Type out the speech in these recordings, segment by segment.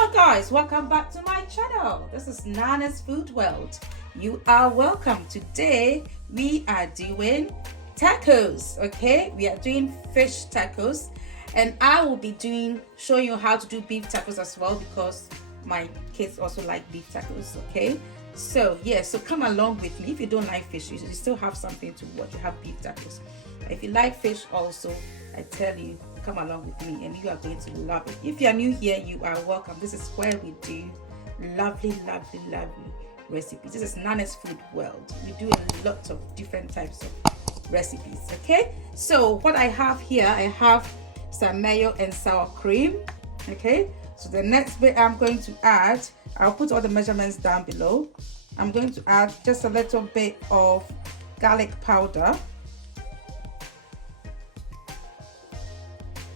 Hello guys, welcome back to my channel. This is Nana's Food World. You are welcome. Today we are doing tacos. Okay, we are doing fish tacos, and I will be showing you how to do beef tacos as well, because my kids also like beef tacos. Okay, so yeah, so come along with me. If you don't like fish, you still have something to watch. You have beef tacos. If you like fish also, I tell you, come along with me and you are going to love it. If you are new here, you are welcome. This is where we do lovely recipes. This is Nana's Food World. We do a lot of different types of recipes. Okay, so what I have here, I have some mayo and sour cream. Okay, so the next bit I'm going to add, I'll put all the measurements down below. I'm going to add just a little bit of garlic powder.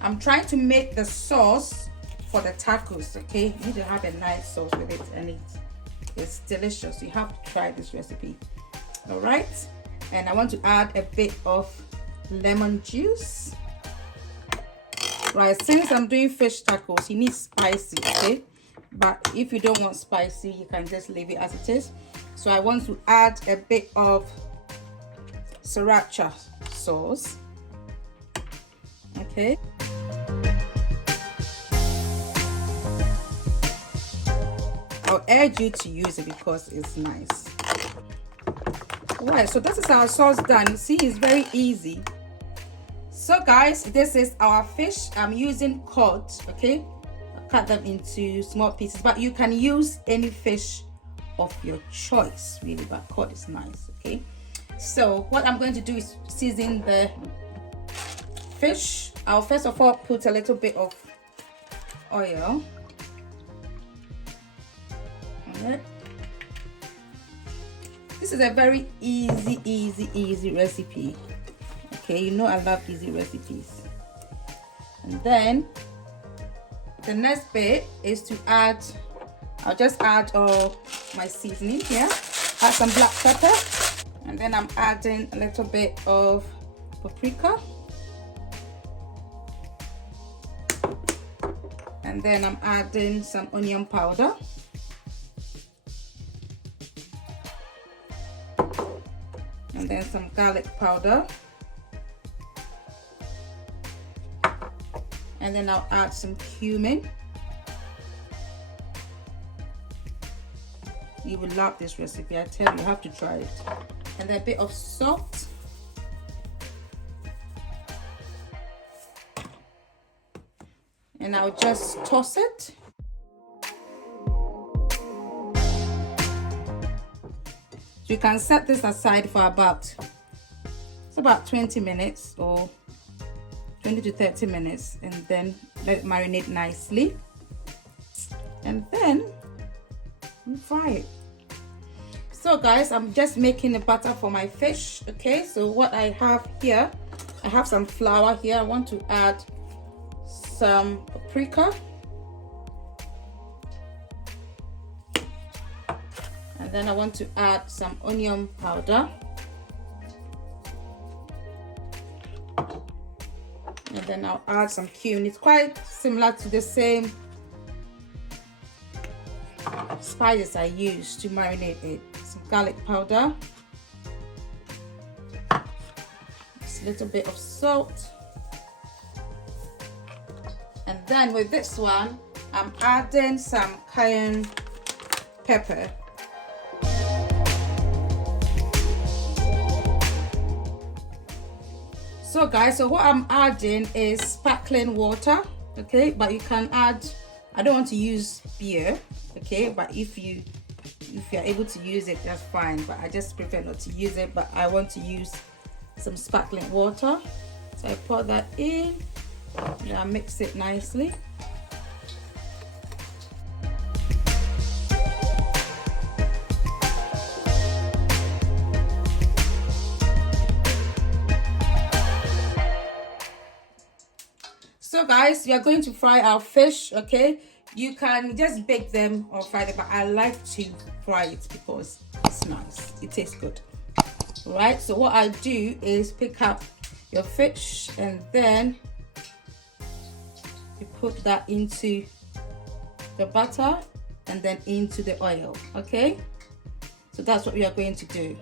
I'm trying to make the sauce for the tacos. Okay, you need to have a nice sauce with it, and it's delicious. You have to try this recipe. All right, and I want to add a bit of lemon juice. Right, since I'm doing fish tacos, you need spicy. Okay, but if you don't want spicy, you can just leave it as it is. So I want to add a bit of sriracha sauce. Okay, I'll urge you to use it because it's nice. Alright, so this is our sauce done. You see, it's very easy. So guys, this is our fish. I'm using cod. Okay, I'll cut them into small pieces, but you can use any fish of your choice really, but cod is nice. Okay, so what I'm going to do is season the fish. I'll first of all put a little bit of oil on it. This is a very easy recipe. Okay, you know I love easy recipes. And then the next bit is to add, I'll just add all my seasoning here. Add some black pepper, and then I'm adding a little bit of paprika. And then I'm adding some onion powder. And then some garlic powder. And then I'll add some cumin. You will love this recipe. I tell you, you have to try it. And then a bit of salt. And I'll just toss it. So you can set this aside for about 20 minutes or 20 to 30 minutes, and then let it marinate nicely. And then we fry it. So guys, I'm just making a batter for my fish. Okay, so what I have here, I have some flour here. I want to add some paprika, and then I want to add some onion powder, and then I'll add some cumin. It's quite similar to the same spices I use to marinate it. Some garlic powder, just a little bit of salt. And then with this one, I'm adding some cayenne pepper. So guys, so what I'm adding is sparkling water. Okay, but you can add, I don't want to use beer. Okay, but if you're able to use it, that's fine, but I just prefer not to use it. But I want to use some sparkling water, so I pour that in. And I mix it nicely. So guys, we are going to fry our fish. Okay, you can just bake them or fry them, but I like to fry it because it's nice, it tastes good. All right, so what I do is pick up your fish, and then you put that into the butter and then into the oil. Okay, so that's what we are going to do.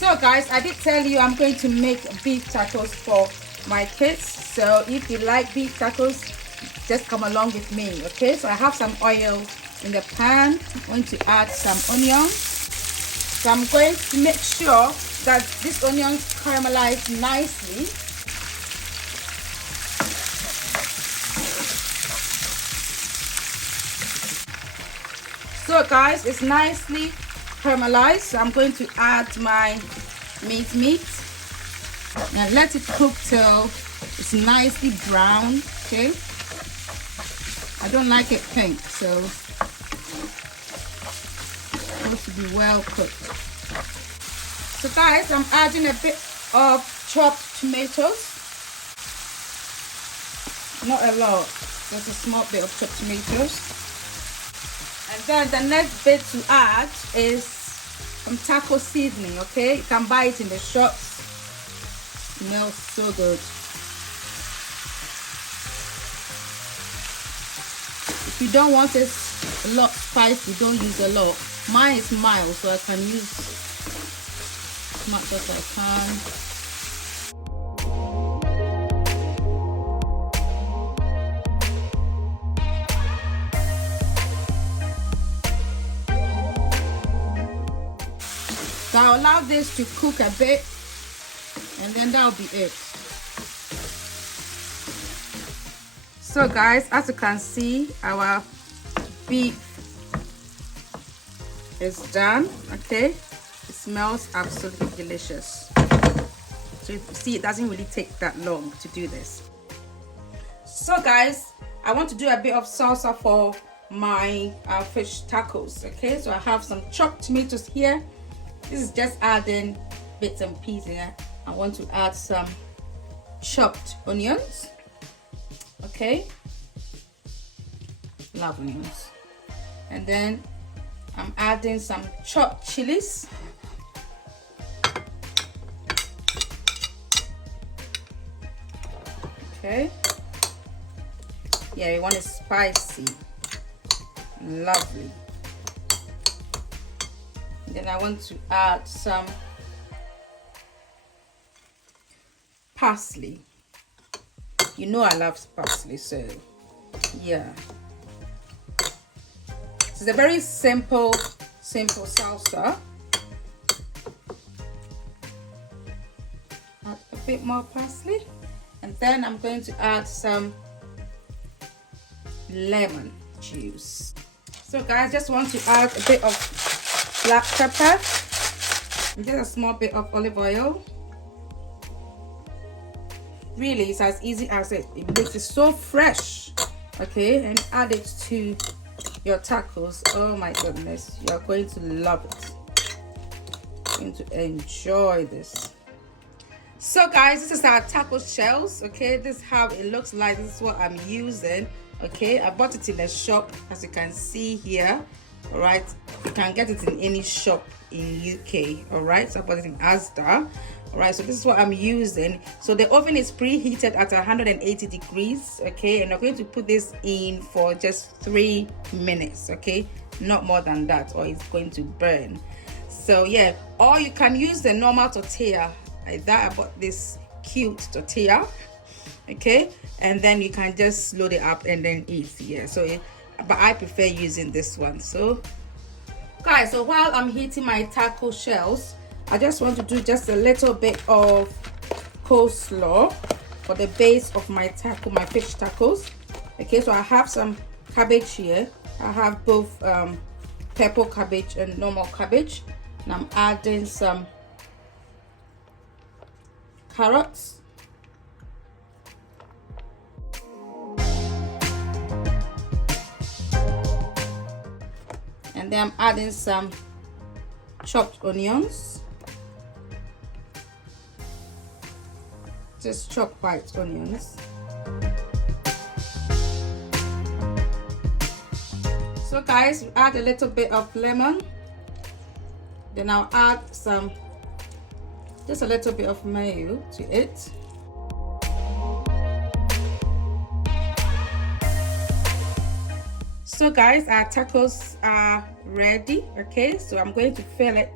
So guys, I did tell you I'm going to make beef tacos for my kids. So if you like beef tacos, just come along with me. Okay, so I have some oil in the pan. I'm going to add some onions. So I'm going to make sure that these onions caramelize nicely. So guys, it's nicely caramelized. So I'm going to add my meat and let it cook till it's nicely brown. Okay, I don't like it pink, so it's supposed to be well cooked. So guys, I'm adding a bit of chopped tomatoes, not a lot, just a small bit of chopped tomatoes. And then the next bit to add is some taco seasoning. Okay, you can buy it in the shops. It smells so good. If you don't want it a lot spicy, don't use a lot. Mine is mild, so I can use as much as I can. So I'll allow this to cook a bit, and then that'll be it. So guys, as you can see, our beef is done. Okay, it smells absolutely delicious. So you see, it doesn't really take that long to do this. So guys, I want to do a bit of salsa for my fish tacos. Okay, so I have some chopped tomatoes here. This is just adding bits and pieces. I want to add some chopped onions. Okay, love onions. And then I'm adding some chopped chillis. Okay, yeah, you want it spicy, lovely. Then I want to add some parsley. You know I love parsley, so yeah. It's a very simple salsa. Add a bit more parsley, and then I'm going to add some lemon juice. So guys, just want to add a bit of black pepper and just a small bit of olive oil. Really, it's as easy as it makes it so fresh. Okay, and add it to your tacos. Oh my goodness, you're going to love it. You're going to enjoy this. So guys, this is our taco shells. Okay, this is how it looks like. This is what I'm using. Okay, I bought it in a shop, as you can see here. All right, you can get it in any shop in UK. All right, so I bought it in Asda. All right, so this is what I'm using. So the oven is preheated at 180 degrees. Okay, and I'm going to put this in for just 3 minutes. Okay, not more than that, or it's going to burn. So yeah, or you can use the normal tortilla like that. I bought this cute tortilla. Okay, and then you can just load it up and then eat. Yeah, so but I prefer using this one. So guys, so while I'm heating my taco shells, I just want to do just a little bit of coleslaw for the base of my fish tacos. Okay, so I have some cabbage here. I have both purple cabbage and normal cabbage, and I'm adding some carrots. And then I'm adding some chopped onions. Just chopped white onions. So guys, we add a little bit of lemon. Then I'll add just a little bit of mayo to it. So guys, our tacos are ready. Okay, so I'm going to fill it.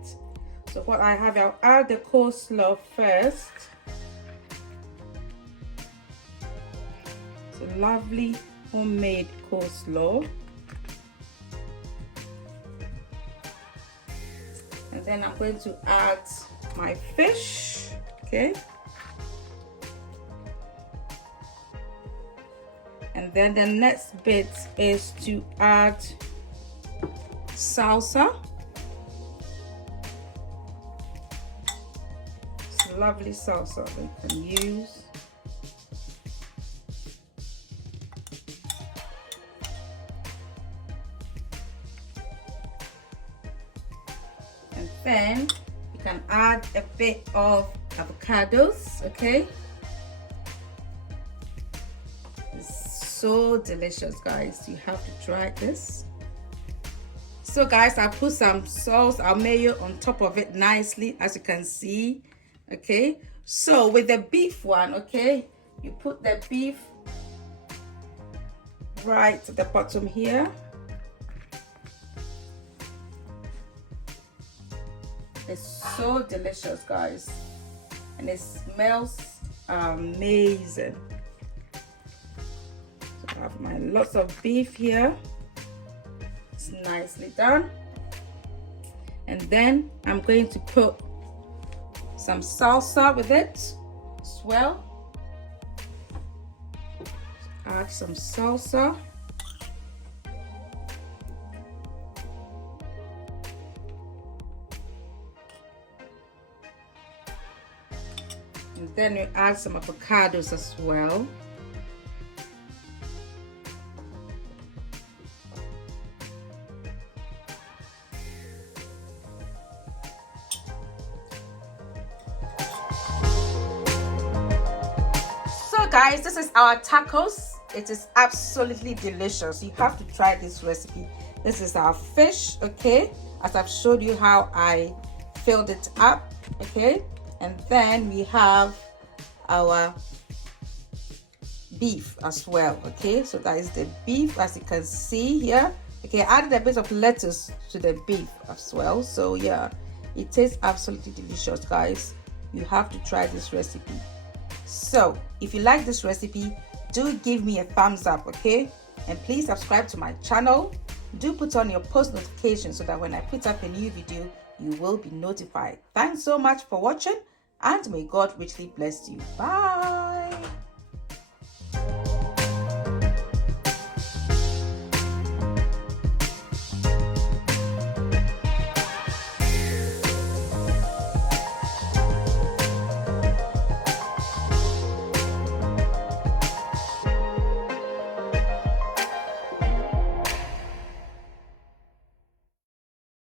So what I have, I'll add the coleslaw first. It's a lovely homemade coleslaw. And then I'm going to add my fish. Okay. And then the next bit is to add salsa. It's lovely salsa that you can use. And then you can add a bit of avocados, okay? So delicious, guys. You have to try this. So guys, I put some sauce or mayo on top of it nicely, as you can see. Okay, so with the beef one, okay, you put the beef right at the bottom here. It's so delicious, guys, and it smells amazing. I have my lots of beef here. It's nicely done. And then I'm going to put some salsa with it as well. Add some salsa. And then you add some avocados as well. Guys, this is our tacos. It is absolutely delicious. You have to try this recipe. This is our fish, okay, as I've showed you how I filled it up, okay, and then we have our beef as well, okay. So that is the beef, as you can see here. Okay, I added a bit of lettuce to the beef as well. So yeah, it tastes absolutely delicious, guys. You have to try this recipe. So if you like this recipe, do give me a thumbs up, okay, and please subscribe to my channel. Do put on your post notifications so that when I put up a new video, you will be notified. Thanks so much for watching, and may God richly bless you. Bye.